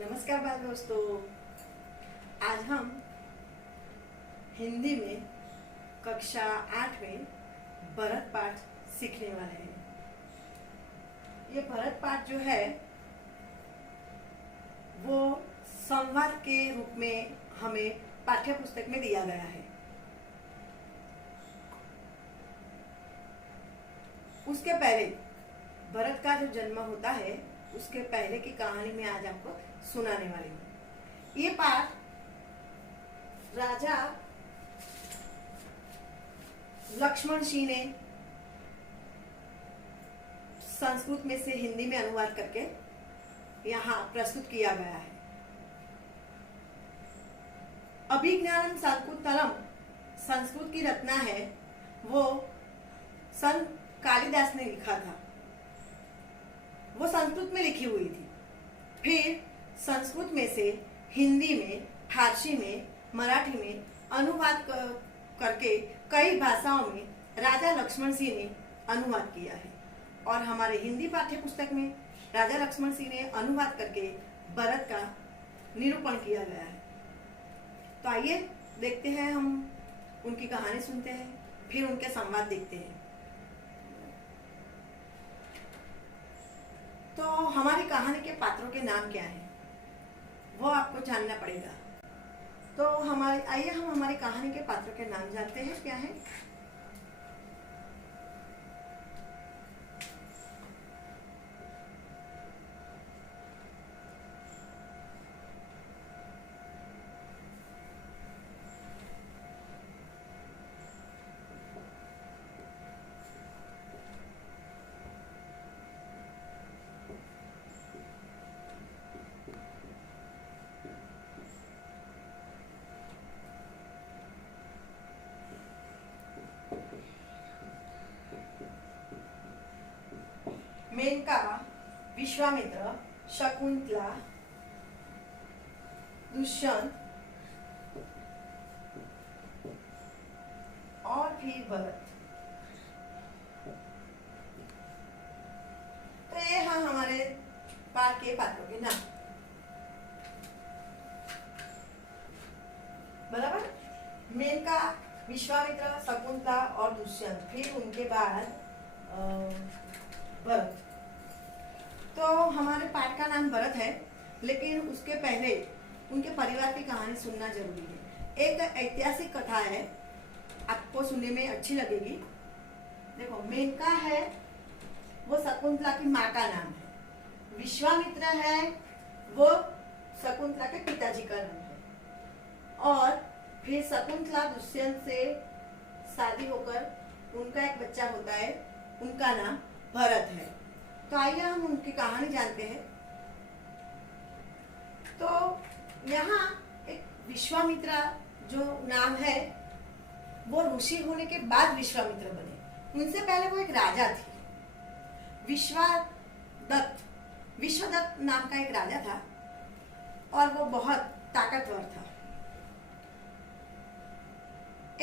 नमस्कार बाल दोस्तों। आज हम हिंदी में कक्षा 8 में भरत पाठ सीखने वाले हैं। ये भरत पाठ जो है वो संवाद के रूप में हमें पाठ्य पुस्तक में दिया गया है। उसके पहले भरत का जो जन्म होता है उसके पहले की कहानी मैं आज आपको सुनाने वाली हूँ। ये पाठ राजा लक्ष्मण सिंह ने संस्कृत में से हिंदी में अनुवाद करके यहाँ प्रस्तुत किया गया है। अभिज्ञानम शाकुंतलम संस्कृत की रचना है, वो संत कालिदास ने लिखा था। वो संस्कृत में लिखी हुई थी। फिर संस्कृत में से हिंदी में, फारसी में, मराठी में अनुवाद करके कई भाषाओं में राजा लक्ष्मण सिंह ने अनुवाद किया है। और हमारे हिंदी पाठ्य पुस्तक में राजा लक्ष्मण सिंह ने अनुवाद करके भरत का निरूपण किया गया है। तो आइए देखते हैं, हम उनकी कहानी सुनते हैं, फिर उनके संवाद देखते हैं। तो हमारी कहानी के पात्रों के नाम क्या हैं वो आपको जानना पड़ेगा। तो आइए हम हमारी कहानी के पात्रों के नाम जानते हैं क्या है। मेनका, विश्वामित्र, शकुंतला, दुष्यंत और फिर भरत। तो ये हाँ हमारे पाठ के पात्रों के नाम। बराबर। मेनका, विश्वामित्र, शकुंतला और दुष्यंत, फिर उनके बाद भरत। तो हमारे पाठ का नाम भरत है, लेकिन उसके पहले उनके परिवार की कहानी सुनना जरूरी है। एक ऐतिहासिक कथा है, आपको सुनने में अच्छी लगेगी। देखो, मेनका है वो शकुंतला की माँ का नाम है। विश्वामित्र है वो शकुंतला के पिताजी का नाम है। और फिर शकुंतला दुष्यंत से शादी होकर उनका एक बच्चा होता है, उनका नाम भरत है। तो आइए हम उनकी कहानी जानते हैं। तो यहाँ एक विश्वामित्र जो नाम है वो ऋषि होने के बाद विश्वामित्र बने। उनसे पहले वो एक राजा थे, विश्वदत्त नाम का एक राजा था और वो बहुत ताकतवर था।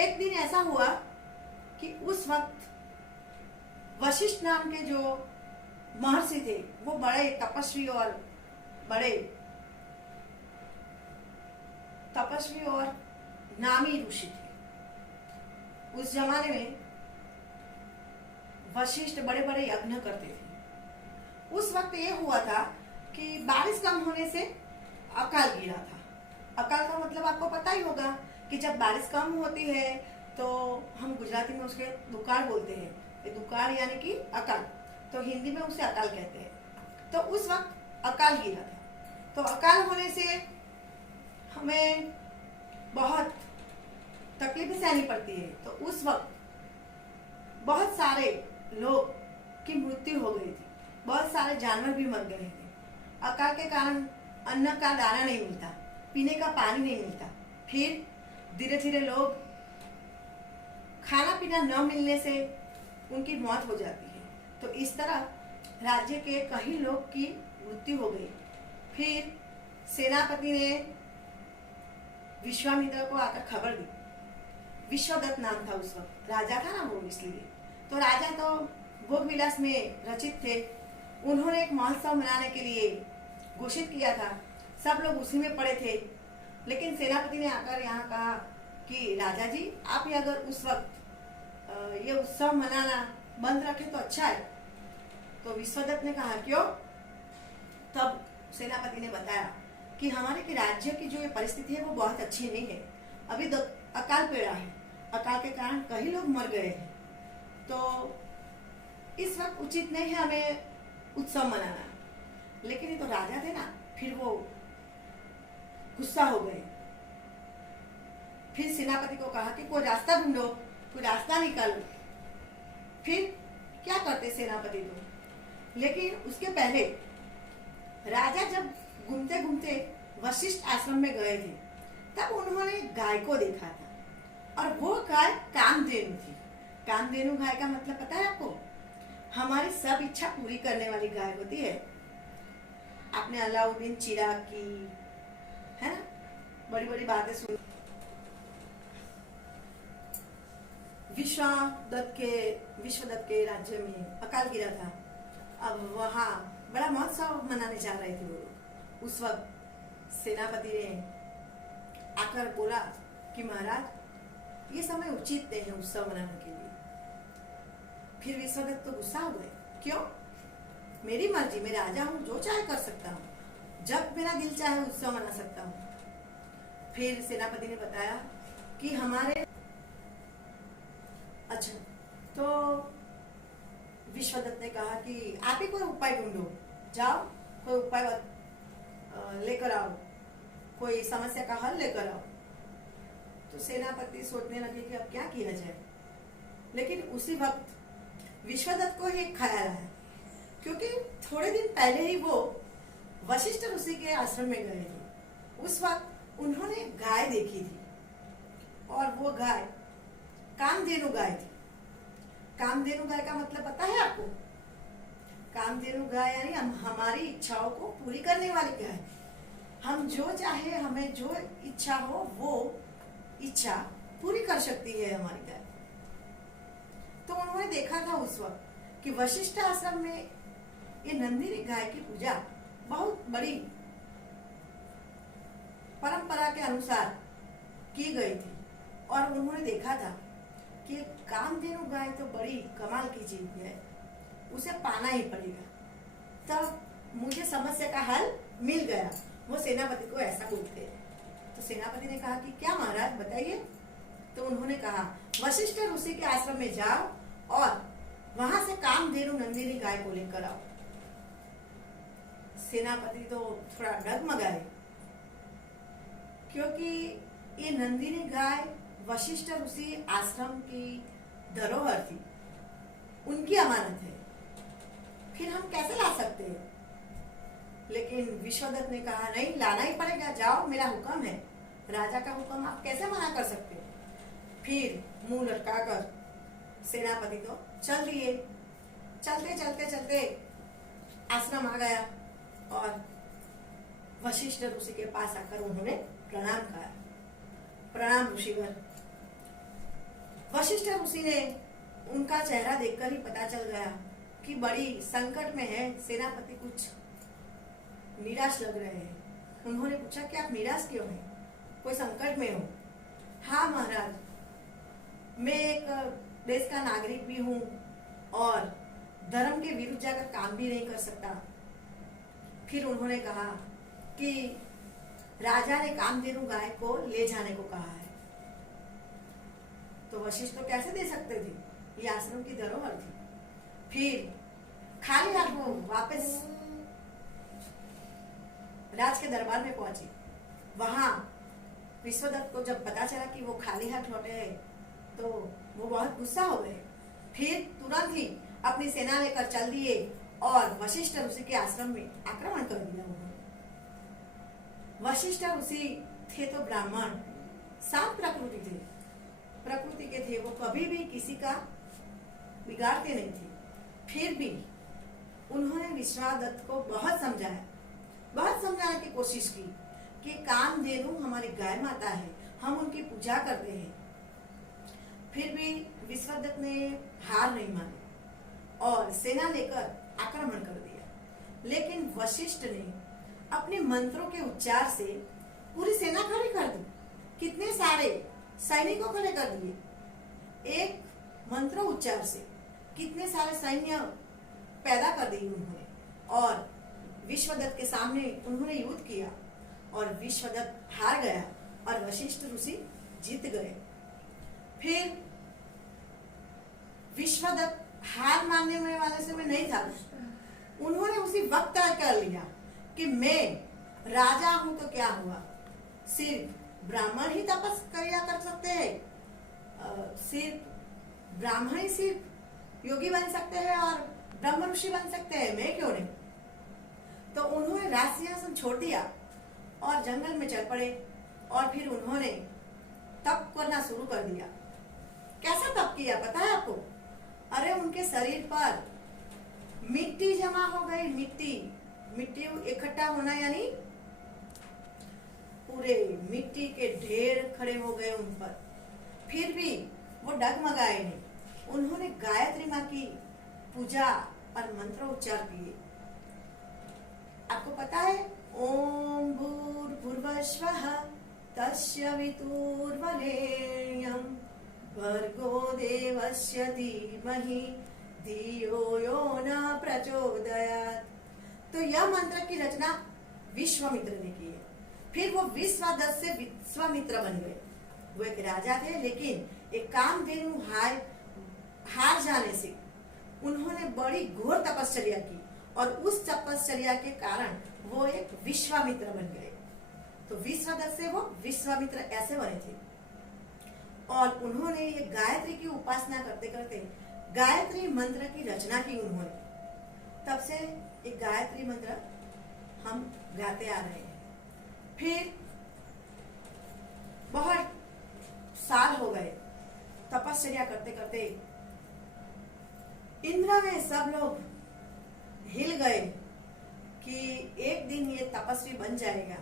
एक दिन ऐसा हुआ कि उस वक्त वशिष्ठ नाम के जो महर्षि थे वो बड़े तपस्वी और नामी ऋषि थे। उस जमाने में वशिष्ठ बड़े बड़े यज्ञ करते थे। उस वक्त ये हुआ था कि बारिश कम होने से अकाल गिरा था। अकाल का मतलब आपको पता ही होगा कि जब बारिश कम होती है तो हम गुजराती में उसके दुकाळ बोलते हैं। दुकाळ यानी कि अकाल, तो हिंदी में उसे अकाल कहते हैं। तो उस वक्त अकाल गिरा था। तो अकाल होने से हमें बहुत तकलीफ सहनी पड़ती है। तो उस वक्त बहुत सारे लोग की मृत्यु हो गई थी, बहुत सारे जानवर भी मर गए थे। अकाल के कारण अन्न का दाना नहीं मिलता, पीने का पानी नहीं मिलता। फिर धीरे धीरे लोग खाना पीना न मिलने से उनकी मौत हो जाती है। तो इस तरह राज्य के कई लोग की मृत्यु हो गई। फिर सेनापति ने विश्वामित्र को आकर खबर दी। विश्वदत्त नाम था उस वक्त, राजा था ना वो, इसलिए। तो राजा तो भोग विलास में रचित थे। उन्होंने एक महोत्सव मनाने के लिए घोषित किया था सब लोग उसी में पड़े थे। लेकिन सेनापति ने आकर यहाँ कहा कि राजा जी, आप ही अगर उस वक्त ये उत्सव मनाना बंद रखे तो अच्छा है। तो विश्वदत्त ने कहा क्यों? तब सेनापति ने बताया कि हमारे के राज्य की जो ये परिस्थिति है वो बहुत अच्छी नहीं है। अभी अकाल पड़ा है, अकाल के कारण कई लोग मर गए हैं, तो इस वक्त उचित नहीं है हमें उत्सव मनाना। लेकिन ये तो राजा थे ना, फिर वो गुस्सा हो गए। फिर सेनापति को कहा कि कोई रास्ता ढूंढो, कोई रास्ता निकालो। फिर क्या करते सेनापति तो, लेकिन उसके पहले राजा जब घूमते घूमते वशिष्ठ आश्रम में गए थे, तब उन्होंने गाय को देखा था, और वो गाय कामधेनु थी। कामधेनु गाय का मतलब पता है आपको? हमारी सब इच्छा पूरी करने वाली गाय होती है। आपने अलाउद्दीन चिराग की, है ना, बड़ी बड़ी बातें सुनी। विश्वदत्त के राज्य में अकाल गिरा था। अब वहाँ बड़ा महोत्सव मनाने जा रहे थे वो लोग। उस वक्त सेनापति ने आकर बोला कि महाराज, ये समय उचित नहीं है उत्सव मनाने के लिए। फिर विश्वदत्त तो गुस्सा हो गए। क्यों? मेरी मर्जी, मैं राजा हूँ, जो चाहे कर सकता हूँ, जब मेरा दिल चाहे उत्सव मना सकता हूँ। फिर सेनापति ने बताया कि हमारे अच्छा, तो विश्वदत्त ने कहा कि आप ही कोई उपाय ढूंढो, जाओ कोई उपाय लेकर आओ, कोई समस्या का हल लेकर आओ। तो सेनापति सोचने लगे कि अब क्या किया जाए। लेकिन उसी वक्त विश्वदत्त को ही एक ख्याल आया, क्योंकि थोड़े दिन पहले ही वो वशिष्ठ ऋषि के आश्रम में गए थे। उस वक्त उन्होंने गाय देखी थी, और वो गाय कामधेनु गाय थी। कामधेनु गाय का मतलब पता है आपको? कामधेनु गाय यानी हमारी इच्छाओं को पूरी करने वाली गाय। हम जो चाहे, हमें जो इच्छा हो वो इच्छा पूरी कर सकती है हमारी गाय। तो उन्होंने देखा था उस वक्त कि वशिष्ठ आश्रम में ये नंदिनी गाय की पूजा बहुत बड़ी परंपरा के अनुसार की गई थी, और उन्होंने देखा था कि कामधेनु गाय तो बड़ी कमाल की चीज है, उसे पाना ही पड़ेगा। तब मुझे समस्या का हल मिल गया। वो सेनापति को ऐसा बोलते हैं। तो सेनापति ने कहा कि क्या महाराज बताइए। तो उन्होंने कहा, वशिष्ठ ऋषि के आश्रम में जाओ और वहां से कामधेनु नंदिनी गाय को लेकर आओ। सेनापति तो थोड़ा डगमगाए, क्योंकि ये नंदिनी गाय वशिष्ठ ऋषि आश्रम की धरोहर थी, उनकी अमानत है, फिर हम कैसे ला सकते हैं। लेकिन विश्वदत्त ने कहा नहीं, लाना ही पड़ेगा, जाओ मेरा हुक्म है, राजा का हुक्म आप कैसे मना कर सकते हो। फिर मुंह लटकाकर सेनापति तो चल दिए। चलते चलते चलते आश्रम आ गया, और वशिष्ठ ऋषि के पास आकर उन्होंने प्रणाम किया। प्रणाम ऋषिवर। वशिष्ठ ऋषि ने उनका चेहरा देखकर ही पता चल गया कि बड़ी संकट में है। सेनापति कुछ निराश लग रहे हैं। उन्होंने पूछा कि आप निराश क्यों हैं, कोई संकट में हो? हाँ महाराज, मैं एक देश का नागरिक भी हूँ और धर्म के विरुद्ध जाकर काम भी नहीं कर सकता। फिर उन्होंने कहा कि राजा ने कामधेनु गाय को ले जाने को कहा है। तो वशिष्ठ तो कैसे दे सकते थे, ये आश्रम की धरोहर थी। फिर खाली हाथ वो वापस राज के दरबार में पहुंची। वहां विश्वदत्त को जब पता चला कि वो खाली हाथ लौटे हैं, तो वो बहुत गुस्सा हो गए। फिर तुरंत ही अपनी सेना लेकर चल दिए और वशिष्ठ ऋषि के आश्रम में आक्रमण कर दिया उन्होंने। वशिष्ठ ऋषि थे तो ब्राह्मण, शांत प्रकृति थे, प्रकृति के थे, वो कभी भी किसी का बिगाड़ते नहीं थे। फिर भी उन्होंने विश्वदत्त को बहुत समझाया, बहुत समझाने की कोशिश की कि कामधेनु हमारी गाय माता है, हम उनकी पूजा करते हैं। फिर भी विश्वदत्त ने हार नहीं मानी और सेना लेकर आक्रमण कर दिया। लेकिन वशिष्ठ ने अपने मंत्रों के उच्चार से पूरी सेना खड़ी कर दी। कितने सारे सैनिकों खड़े कर दिए। एक मंत्रों उच्चार से कितने सारे सैन्य पैदा कर दी उन्होंने, और विश्वदत्त के सामने उन्होंने युद्ध किया और विश्वदत्त हार गया और वशिष्ठ ऋषि जीत गए। फिर विश्वदत्त हार मानने में वाले से में नहीं था। उन्होंने उसी वक्त तय कर लिया कि मैं राजा हूं तो क्या हुआ, सिर्फ ब्राह्मण ही तपस्या कर सकते हैं, सिर्फ ब्राह्मण ही सिर्फ योगी बन सकते हैं और ब्रह्म ऋषि बन सकते हैं, मैं क्यों नहीं। तो उन्होंने राज सिंहासन छोड़ दिया और जंगल में चल पड़े और फिर उन्होंने तप करना शुरू कर दिया। कैसा तप किया पता है आपको? अरे उनके शरीर पर मिट्टी जमा हो गई। मिट्टी इकट्ठा होना यानी पूरे मिट्टी के ढेर खड़े हो गए उन पर। फिर भी वो डगमगाए नहीं। उन्होंने गायत्री माँ की पूजा और मंत्रोच्चार किए। आपको पता है, ओम भूर्भुवस्वः तस्य वितुर्वरेण्यं भर्गो देवस्य धीमहि धियो यो न प्रचोदयात्। तो यह मंत्र की रचना विश्वामित्र ने की है। फिर वो विश्वदत्त से विश्वामित्र बन गए। वो एक राजा थे, लेकिन एक कामधेनु हार जाने से उन्होंने बड़ी घोर तपस्या की और उस तपस्या के कारण वो एक विश्वामित्र बन गए। तो विश्वदत्त से वो विश्वामित्र ऐसे बने थे। और उन्होंने ये गायत्री की उपासना करते करते गायत्री मंत्र की रचना की उन्होंने। तब से एक गायत्री मंत्र हम गाते आ रहे हैं। फिर बहुत साल हो गए तपस्या करते करते। इंद्र में सब लोग हिल गए कि एक दिन ये तपस्वी बन जाएगा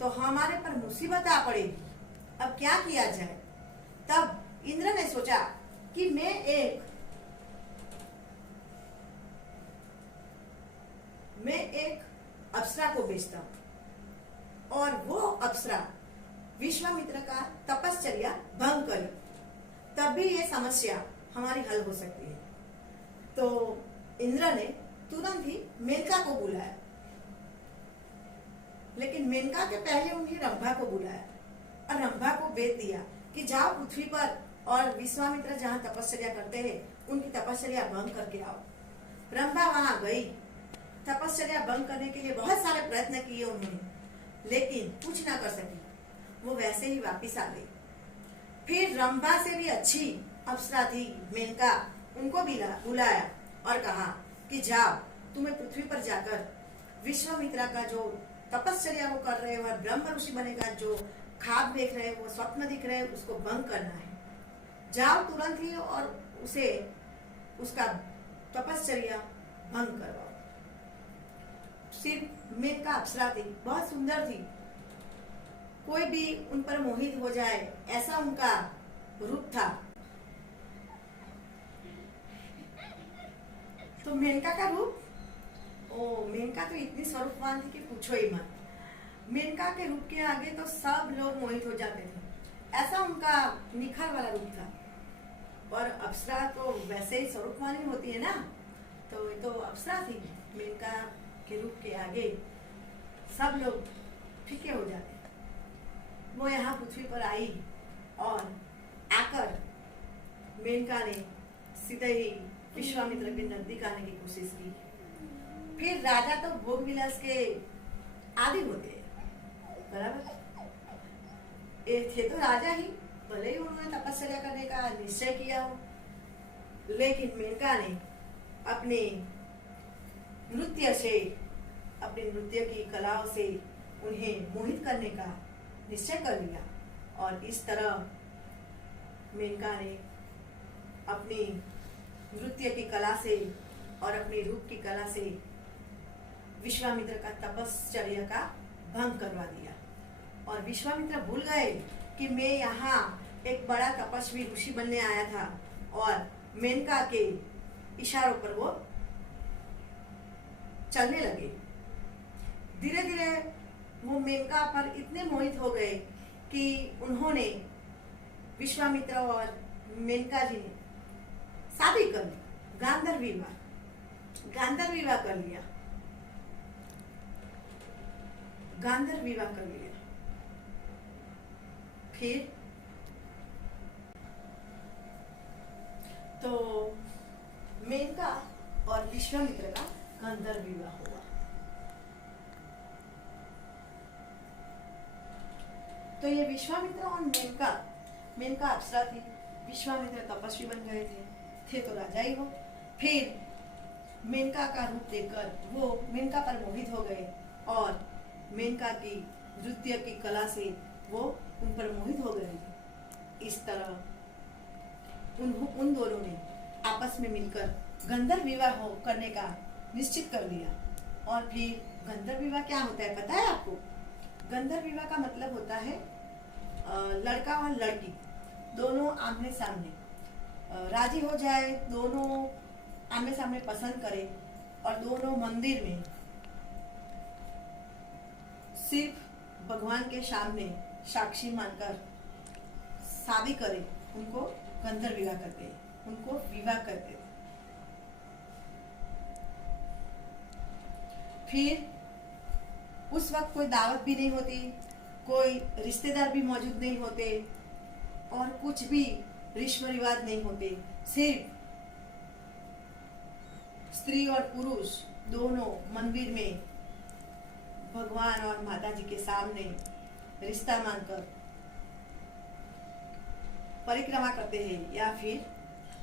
तो हमारे पर मुसीबत आ पड़ेगी, अब क्या किया जाए। तब इंद्र ने सोचा कि मैं एक अप्सरा को भेजता हूं और वो अप्सरा विश्वामित्र का तपस्या भंग करी, तब भी ये समस्या हमारी हल हो सकती है। तो इंद्र ने तुरंत ही मेनका को बुलाया, लेकिन मेनका के पहले उन्हें रंभा को बुलाया और रंभा को भेज दिया कि जाओ पृथ्वी पर और विश्वामित्र जहाँ तपस्या करते हैं उनकी तपस्या भंग करके आओ। रंभा वहां गई, तपस्या भंग करने के लिए बहुत सारे प्रयत्न किए उन्होंने, लेकिन कुछ ना कर सकी। वो वैसे ही वापिस आ गई। फिर रंभा से भी अच्छी अप्सरा थी मेनका, उनको भी बुलाया और कहा कि जाओ तुम्हें पृथ्वी पर जाकर विश्वामित्रा का जो तपस्या वो कर रहे हो और ब्रह्म ऋषि बनेगा, जो ख्वाब देख रहे हो, वो स्वप्न दिख रहे हैं, उसको भंग करना है। जाओ तुरंत ही और उसे उसका तपस्या भंग करवाओ। सिर्फ मेनका अप्सरा थी, बहुत सुंदर थी, कोई भी उन पर मोहित हो जाए ऐसा उनका रूप था। तो मेनका का रूप, मेनका तो इतनी स्वरूपवान थी कि पूछो ही मत। मेनका के रूप के आगे तो सब लोग मोहित हो जाते थे, ऐसा उनका निखर वाला रूप था। और अप्सरा तो वैसे ही स्वरूपवान ही होती है ना, तो ये तो अप्सरा थी। मेनका के रूप के आगे सब लोग फीके हो जाते। वो यहाँ पृथ्वी पर आई और आकर मेनका ने सीधे ही विश्वामित्र के नजदीक आने की कोशिश की। फिर राजा तो भोग विलास के आदि होते हैं, बराबर। थे तो राजा ही, भले ही उन्होंने तपस्या करने का निश्चय किया हो, लेकिन मेनका ने अपने नृत्य से, अपने नृत्य की कलाओं से उन्हें मोहित करने का निश्चय कर लिया। और इस तरह मेनका ने अपनी नृत्य की कला से और अपनी रूप की कला से विश्वामित्र का तपस्या का भंग करवा दिया। और विश्वामित्र भूल गए कि मैं यहाँ एक बड़ा तपस्वी ऋषि बनने आया था, और मेनका के इशारों पर वो चलने लगे। धीरे धीरे वो मेनका पर इतने मोहित हो गए कि उन्होंने विश्वामित्र और मेनका जी ने शादी कर ली, गांधर्व विवाह कर लिया, गांधर्व विवाह कर लिया। फिर तो मेनका और विश्वामित्र का गांधर्व विवाह हुआ। तो ये विश्वामित्र और मेनका अप्सरा थी, विश्वामित्र तपस्वी बन गए थे तो राजा ही हो। फिर मेनका का रूप देखकर वो मेनका पर मोहित हो गए और मेनका की नृत्य की कला से वो उन पर मोहित हो गए। इस तरह उन दोनों ने आपस में मिलकर गंधर्व विवाह करने का निश्चित कर लिया। और फिर गंधर्व विवाह क्या होता है पता है आपको? गंधर्व विवाह का मतलब होता है लड़का और लड़की दोनों आमने सामने राजी हो जाए, दोनों आमने सामने पसंद करें और दोनों मंदिर में सिर्फ भगवान के सामने साक्षी मानकर शादी करें, उनको गंधर्व विवाह करते हैं, उनको विवाह करते हैं। फिर उस वक्त कोई दावत भी नहीं होती, कोई रिश्तेदार भी मौजूद नहीं होते और कुछ भी रिश्व रिवाज नहीं होते। सिर्फ स्त्री और पुरुष दोनों मंदिर में भगवान और माता जी के सामने रिश्ता मानकर परिक्रमा करते हैं या फिर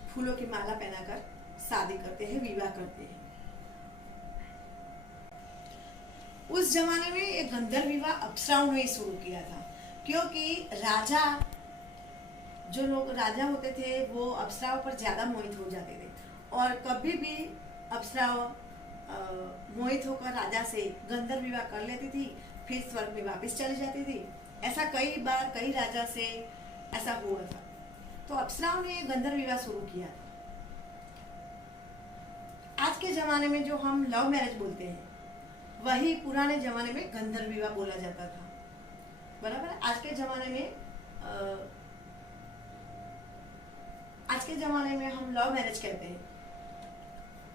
फूलों की माला पहनाकर शादी करते हैं, विवाह करते हैं। उस जमाने में एक गंधर्व विवाह अप्सराओं ने शुरू किया था, क्योंकि राजा जो लोग राजा होते थे वो अप्सराओं पर ज्यादा मोहित हो जाते थे और कभी भी अप्सराओं मोहित होकर राजा से गंधर्व विवाह कर लेती थी, फिर स्वर्ग में वापस चली जाती थी। ऐसा कई बार कई राजा से ऐसा हुआ था। तो अप्सराओं ने गंधर्व विवाह शुरू किया। आज के जमाने में जो हम लव मैरिज बोलते हैं वही पुराने जमाने में गंधर्व विवाह बोला जाता था, बराबर। आज के जमाने में हम लव मैरिज कहते हैं।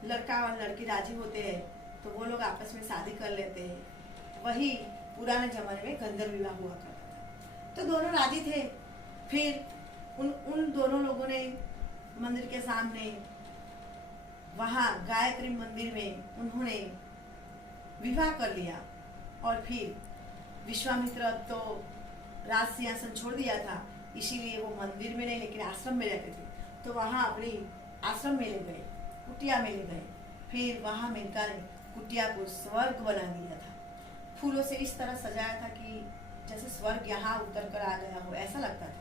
लड़का और लड़की राजी होते हैं तो वो लोग आपस में शादी कर लेते हैं। वही पुराने जमाने में गंधर्व विवाह हुआ करता था। तो दोनों राजी थे। फिर उन दोनों लोगों ने मंदिर के सामने वहाँ गायत्री मंदिर में उन्होंने विवाह कर लिया। और फिर विश्वामित्र तो राज सिंहासन छोड़ दिया था, इसीलिए वो मंदिर में नहीं लेकिन आश्रम में रहते थे। तो वहाँ अपनी आश्रम में ले गए, कुटिया में ले गए। फिर वहाँ मेनका ने कुटिया को स्वर्ग बना दिया था। फूलों से इस तरह सजाया था कि जैसे स्वर्ग यहाँ उतर कर आ गया हो, ऐसा लगता था।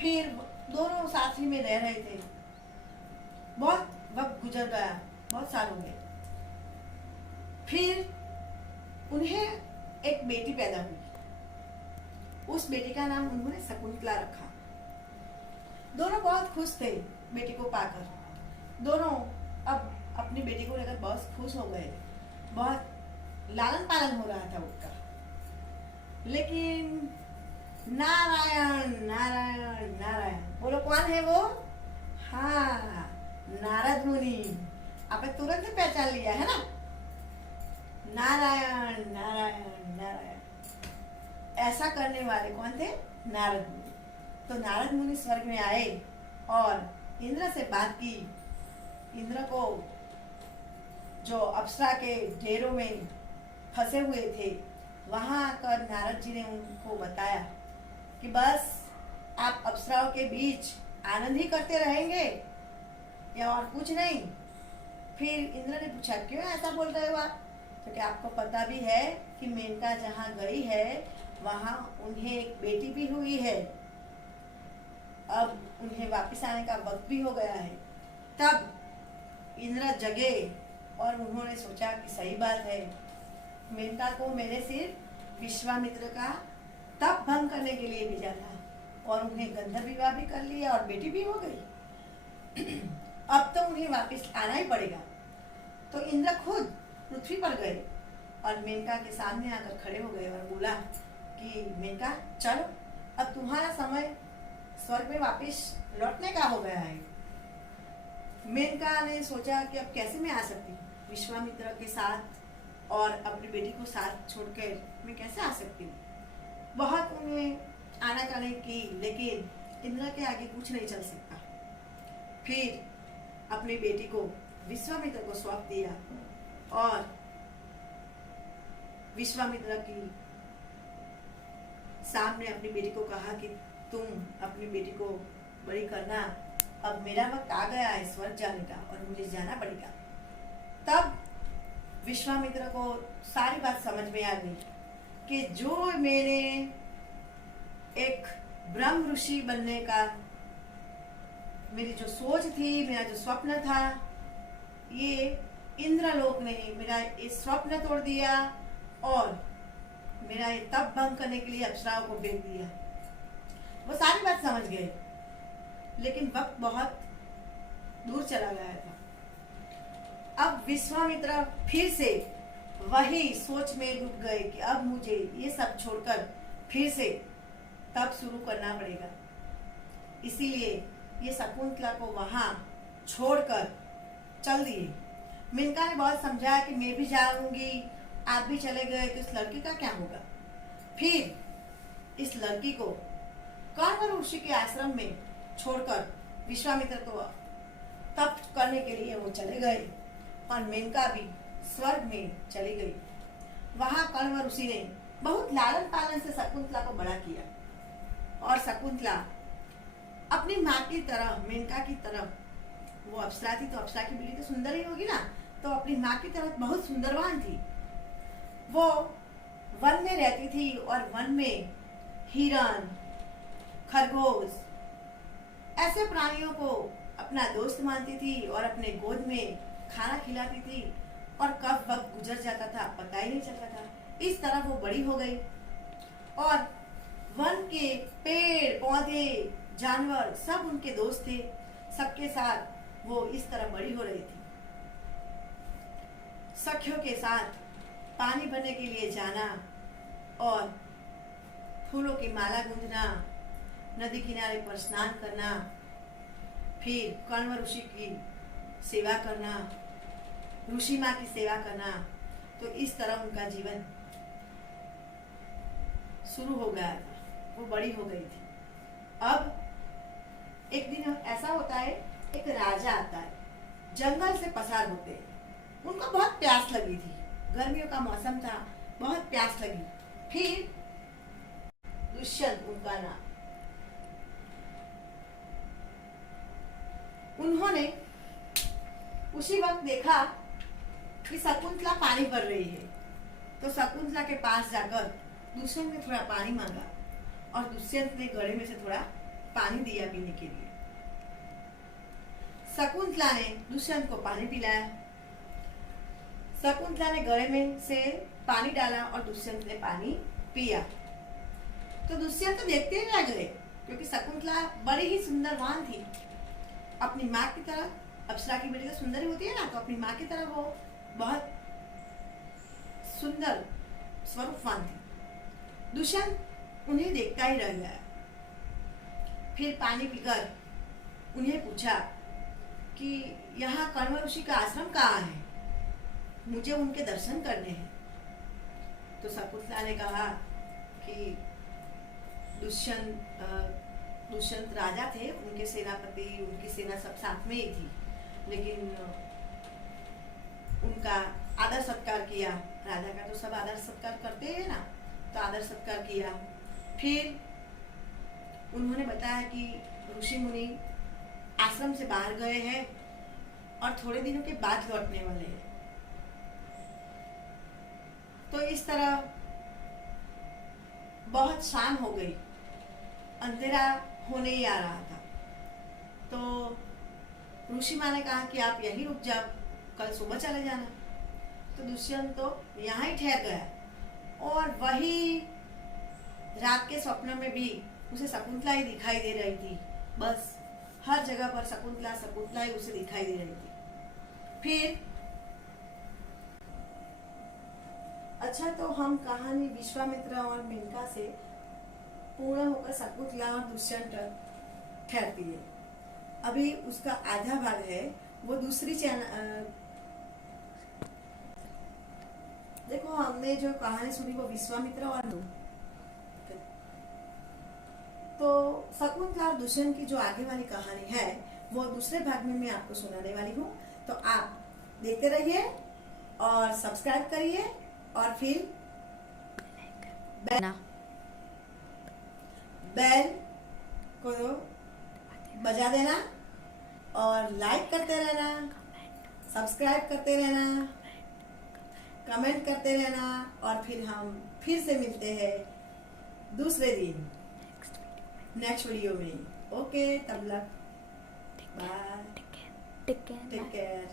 फिर दोनों साथ ही में रह रहे थे। बहुत वक्त गुजर गया, बहुत साल हो गए। फिर उन्हें एक बेटी पैदा हुई। उस बेटी का नाम उन्होंने शकुंतला रखा। दोनों बहुत खुश थे बेटी को पाकर। दोनों अब अपनी बेटी को लेकर बहुत खुश हो गए। बहुत लालन पालन हो रहा था उनका। लेकिन नारायण नारायण नारायण, बोलो कौन है वो? हाँ, नारद मुनि। आपने तुरंत ही पहचान लिया है ना? नारायण नारायण नारायण, ऐसा करने वाले कौन थे? नारद मुनि। तो नारद मुनि स्वर्ग में आए और इंद्र से बात की। इंद्र को जो अप्सरा के डेरों में फंसे हुए थे वहां आकर नारद जी ने उनको बताया कि बस आप अप्सराओं के बीच आनंद ही करते रहेंगे या और कुछ नहीं। फिर इंद्र ने पूछा क्यों ऐसा बोल रहे हो आप? तो क्या आपको पता भी है कि मेनका जहाँ गई है वहाँ उन्हें एक बेटी भी हुई है। अब उन्हें वापस आने का वक्त भी हो गया है। तब इंद्र जगे और उन्होंने सोचा कि सही बात है, मेनका को मैंने सिर्फ विश्वामित्र का तप भंग करने के लिए भेजा था और उन्हें गंधर्व विवाह भी कर लिया और बेटी भी हो गई। अब तो उन्हें वापस आना ही पड़ेगा। तो इंद्र खुद पृथ्वी पर गए और मेनका के सामने आकर खड़े हो गए और बोला कि मेनका चलो, अब तुम्हारा समय स्वर्ग में वापस लौटने का हो गया है। मेनका ने सोचा कि अब कैसे मैं आ सकती हूँ विश्वामित्र के साथ और अपनी बेटी को साथ छोड़कर मैं कैसे आ सकती हूँ। बहुत उन्हें आनाकानी की, लेकिन इंद्र के आगे कुछ नहीं चल सकता। फिर अपनी बेटी को विश्वामित्र को सौंप दिया और विश्वामित्र की सामने अपनी बेटी को कहा कि तुम अपनी बेटी को बड़ी करना, अब मेरा वक्त आ गया है स्वर्ग जाने का और मुझे जाना पड़ेगा। तब विश्वामित्र को सारी बात समझ में आ गई कि जो मैंने एक ब्रह्म ऋषि बनने का मेरी जो सोच थी, मेरा जो स्वप्न था, ये इंद्रलोक ने मेरा ये स्वप्न तोड़ दिया और मेरा ये तप भंग करने के लिए अप्सराओं को भेज दिया। वो सारी बात समझ गए, लेकिन वक्त बहुत दूर चला गया था। अब विश्वामित्र फिर से वही सोच में डूब गए कि अब मुझे ये सब छोड़कर फिर से तप शुरू करना पड़ेगा। इसीलिए ये शकुंतला को वहां छोड़कर चल दिए। मेनका ने बहुत समझाया कि मैं भी जाऊंगी, आप भी चले गए तो इस लड़की का क्या होगा। फिर इस लड़की को कण्व ऋषि के आश्रम में छोड़कर विश्वामित्र को तप करने के लिए वो चले गए और मेनका भी स्वर्ग में चली गई। वहां कण्व ऋषि ने बहुत लालन पालन से शकुंतला को बड़ा किया और शकुंतला अपनी माँ की तरह, मेनका की तरह, वो अप्सरा थी तो अप्सरा की बेटी तो सुंदर ही होगी ना, तो अपनी माँ की तरह बहुत सुंदरवान थी। वो वन में रहती थी और वन में हिरण, खरगोश ऐसे प्राणियों को अपना दोस्त मानती थी और अपने गोद में खाना खिलाती थी और कब वक्त गुजर जाता था पता ही नहीं चलता था। इस तरह वो बड़ी हो गई और वन के पेड़ पौधे जानवर सब उनके दोस्त थे। सबके साथ वो इस तरह बड़ी हो रही थी। सखियों के साथ पानी भरने के लिए जाना और फूलों की माला गूंथना, नदी किनारे पर स्नान करना, फिर कण्व ऋषि की सेवा करना, ऋषि माँ की सेवा करना। तो इस तरह उनका जीवन शुरू हो गया था। वो बड़ी हो गई थी। अब एक दिन ऐसा होता है, एक राजा आता है, जंगल से पसार होते हैं। उनको बहुत प्यास लगी थी, गर्मियों का मौसम था, बहुत प्यास लगी। फिर दुष्यंत उनका नाम, उन्होंने उसी वक्त देखा कि शकुंतला पानी भर रही है, तो शकुंतला के पास जाकर दुष्यंत ने थोड़ा पानी मांगा और दुष्यंत ने घड़े में से थोड़ा पानी दिया पीने के लिए। शकुंतला ने दुष्यंत को पानी पिलाया। शकुंतला ने घड़े में से पानी डाला और दुष्यंत ने पानी पिया। तो दुष्यंत तो देखते ही रह गए, क्योंकि शकुंतला बड़ी ही सुंदरवान थी। अपनी माँ की तरह, अप्सरा की बेटी तो सुंदर ही होती है ना, तो अपनी माँ की तरह वो बहुत सुंदर स्वरूपवान थी। दुष्यंत उन्हें देखता ही रह गया। फिर पानी पीकर उन्हें पूछा कि यहाँ कण्व ऋषि का आश्रम कहाँ है, मुझे उनके दर्शन करने हैं। तो शकुंतला ने कहा कि दुष्यंत राजा थे, उनके सेनापति, उनकी सेना सब साथ में ही थी, लेकिन उनका आदर सत्कार किया। राजा का तो सब आदर सत्कार करते हैं ना, तो आदर सत्कार किया। फिर उन्होंने बताया कि ऋषि मुनि आश्रम से बाहर गए हैं और थोड़े दिनों के बाद लौटने वाले हैं। तो इस तरह बहुत शाम हो गई, अंधेरा होने ही आ रहा था। तो ऋषि माँ ने कहा कि आप यहीं रुक जाओ, कल सुबह चले जाना। तो दुष्यंत तो यहाँ ही ठहर गया और वही रात के स्वप्न में भी उसे शकुंतला ही दिखाई दे रही थी। बस हर जगह पर शकुंतला शकुंतला ही उसे दिखाई दे रही थी। फिर अच्छा, तो हम कहानी विश्वामित्र और मेनका से पूर्ण होकर शकुंतला और दुष्यंत ठहरती है। अभी उसका आधा भाग है, वो दूसरी चैनल। देखो, हमने जो कहानी सुनी वो विश्वामित्र और तो शकुंतला और दुष्यंत की जो आगे वाली कहानी है वो दूसरे भाग में मैं आपको सुनाने वाली हूँ। तो आप देखते रहिए और सब्सक्राइब करिए और फिर बेल को बजा देना और लाइक करते रहना, सब्सक्राइब करते रहना, कमेंट करते रहना। और फिर हम फिर से मिलते हैं दूसरे दिन नेक्स्ट वीडियो में। ओके, तब तक बाय, टेक केयर।